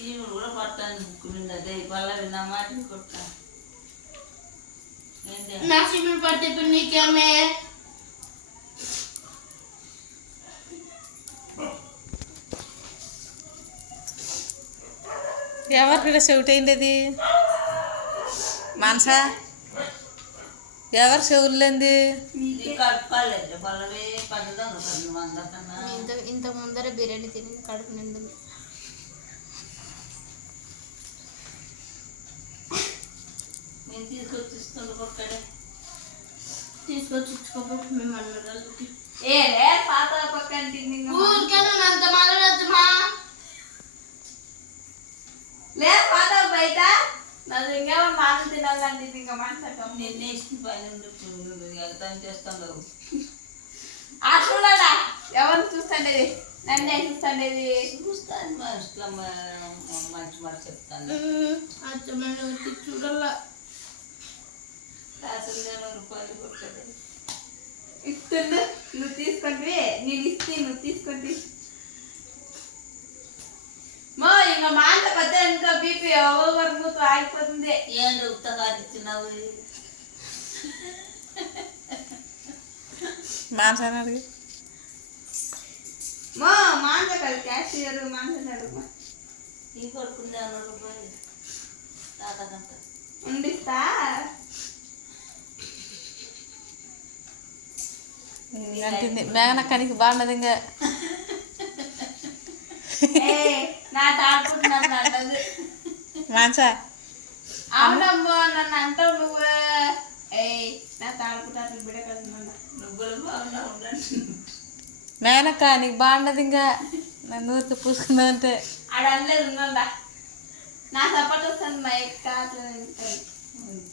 చీములు కూడా పట్టాను ముక్కు మీద పళ్ళ విన్నా మాటలు కొట్టా నా చీములు పడితే ఇప్పుడు నీకేమే ఎవరికి చెవిటైంది అది మనసా ఎవరు చెవులేంది కడుక్కోలేదు పళ్ళవే పడ్డదాను అందకన్నా ఇంత ముందర బిర్యానీ తిని కడుపు నిండు నేను తీసుకొచ్చి ఇస్తుండే కొక్కడే తీసుకొచ్చి ఇచ్చుకోబోతు మేము అన్నదానికి ఏలే పాత పక్కన ఊరికేనా అంత మాట్లాడచ్చమ్మా లేదు పాత బయట నాది ఇంకా మాసం తినాలంటే ఇంకా మాట్లాడతాం నేను ఇష్టం పైన వెళ్తాను చేస్తాను చూడాలా ఎవరు చూస్తుండేది నన్నే చూస్తుండేది చూస్తాను ఇట్లా మంచి మాట చెప్తాను చూడాల అసలు రూపాయలు కొట్టదు ఇస్తుండు నువ్వు తీసుకుంటే నేను ఇస్తే నువ్వు తీసుకుంటే మా ఇంకా మాట పెద్ద ఇంకా బీపీ ఓవర్ మూత ఆగిపోతుంది ఏంటి ఉత్తగా ఇచ్చినావు మానసాన్ని అడిగి మా మాంస కాదు క్యాషియర్ మాంస ఈ కొడుకుంది 100 రూపాయలు తాతకంత ఉండిస్తా అంటుంది మేఘనక్కనికి బాగున్నది ఇంకా నా తాడుకుంటున్నాను అంటది మానసా అవునమ్మో నన్ను అంటావు నువ్వు నా తాడుకుంటాను బిడ్డ కదా నువ్వులు బాగున్నా ఉండండి మేనక్క నీకు బాగున్నది ఇంకా నన్ను ఊరికి పూసుకుందంటే ఆడ అనలేదు ఉందా నా సపోర్ట్ వస్తుంది మా ఎక్క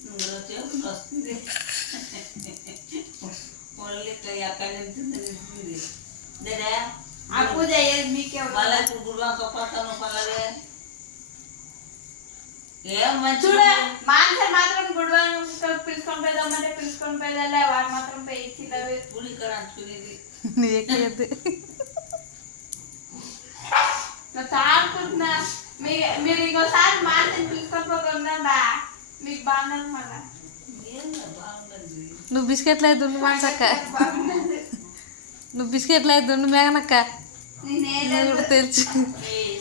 నువ్వు వస్తుంది ఒళ్ళు ఎక్కడి నుంచి నిలుస్తుంది దేరా ఆ పూజ అయ్యేది మీకే మళ్ళీ గుడివాక పోతాను పల్లవే ఏం మంచి చూడ మానస మాత్రం గుడివాను పిలుచుకొని పోదామంటే పిలుచుకొని పోయేదాలే వాడు మాత్రం పోయి ఇచ్చినవి పులి ఇక్కడ అంటుకునేది నీ ఎక్కేది తాడుకుంటున్నా మీరు ఇంకోసారి మానసని పిలుచుకొని పోకుండా మీకు బాగున్నది మళ్ళా ఏం బాగుండదు నువ్వు బిస్కెట్లు అయితే దుండు మానసక్క బాగున్నది నువ్వు బిస్కెట్లు అయితే దుండు మేఘనక్క నేనే కూడా తెలుసు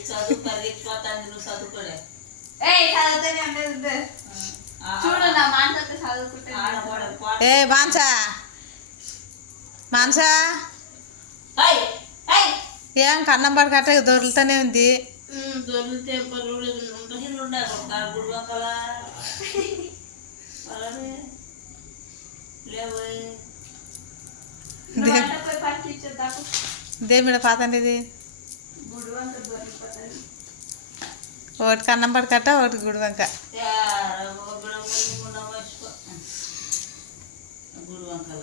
చదువు పరిగెత్తిపోతాను నువ్వు చదువుకోలే చదువుతూనే ఉండేది చూడు నా మానస చదువుకుంటే ఏ మానసా మానసా ఏం కన్నం పడి కట్ట దొరుకుతూనే ఉంది దొరికితే గుడివంకల లేవు పోయి పట్టి ఇచ్చేద్దాకు దేమిడ పాతండి ఇది గుడి వంక దొరికిపోతుంది ఒకటి కన్నం పడి కట్ట ఒకటి గుడివంక గుడివంకల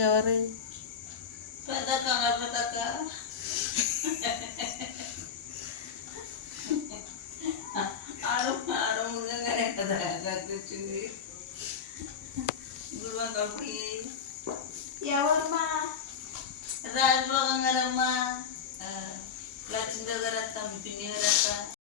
ఎవరు పెద్ద కంగారు పెద్దక్క ఆడముగానే కదా వచ్చింది గుడివంకల పోయి ఎవరమ్మా రాజభోగం గారమ్మ లక్ష్మీదేవి గారు అత్త మీ పిన్ని గారు అత్త